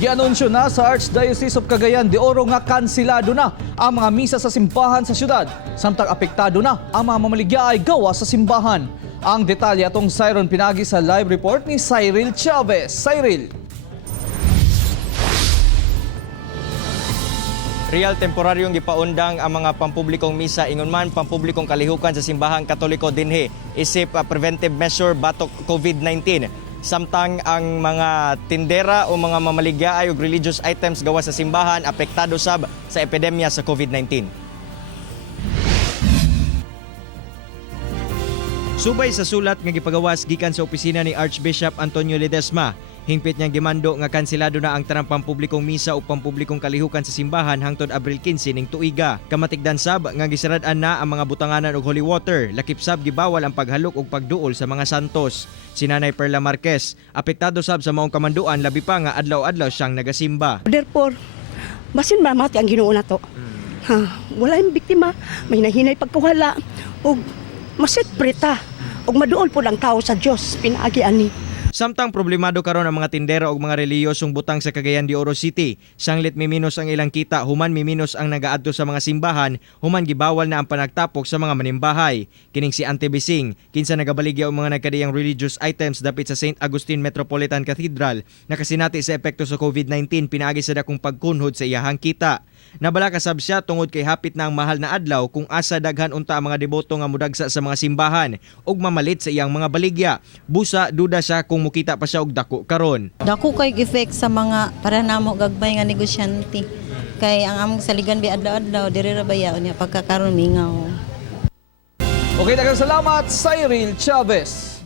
Gianunsyo na sa Archdiocese of Cagayan de Oro nga kansilado na ang mga misa sa simbahan sa syudad. Samtang apektado na ang mga mamaligyaay gawa sa simbahan. Ang detalye atong Siron pinagi sa live report ni Cyril Chavez. Cyril. Real temporaryong gipaundang ang mga pampublikong misa ingon man pampublikong kalihukan sa simbahang Katoliko dinhi isip preventive measure batok COVID-19. Samtang ang mga tindera o mga mamaligyaay og religious items gawa sa simbahan apektado sab sa epidemya sa COVID-19. Subay sa sulat nga gipagawas gikan sa opisina ni Archbishop Antonio Ledesma, hingpit niyang gimando nga kansilado na ang tanang pampublikong misa o pampublikong kalihukan sa simbahan hangtod Abril 15 ning tuiga. Kamatigdan sab nga gisarad-an na ang mga butanganan og holy water, lakip sab gibawal ang paghalok og pagduol sa mga santos. Si Nanay Perla Marquez, apektado sab sa maong kamanduan labi pa nga adlaw-adlaw siyang nagasimba. Therefore, basin mamati ang Ginoo na to. Wala yung biktima, may nahinay pagkuhala og masit prita og maduol po ang tao sa Dios pinaagi ani. Samtang problemado karon ang mga tindera ug mga reliyosong butang sa Cagayan de Oro City, sanglit miminos ang ilang kita, human miminos ang nagaadto sa mga simbahan, human gibawal na ang panagtapok sa mga manimbahay. Kining si Ante Bising, kinsa nagabaligya og mga nagkadiyang religious items dapit sa St. Agustin Metropolitan Cathedral, nakasinati sa epekto sa COVID-19 pinaagi sa dakong pagkunhod sa iyahang kita. Nabala kasab siya tungod kay hapit na ang mahal na adlaw kung asa daghan unta ang mga deboto nga mudagsa sa mga simbahan ug mamalit sa iyang mga baligya. Busa duda siya kung mukita pa siya og dako karon. Dako kay effect sa mga para namo gagbay nga negosyante. Kay ang among saligan bi adlaw-adlaw diri ra bayaon niya pagkakaron mingaw. Okay, daghang salamat Cyril Chavez.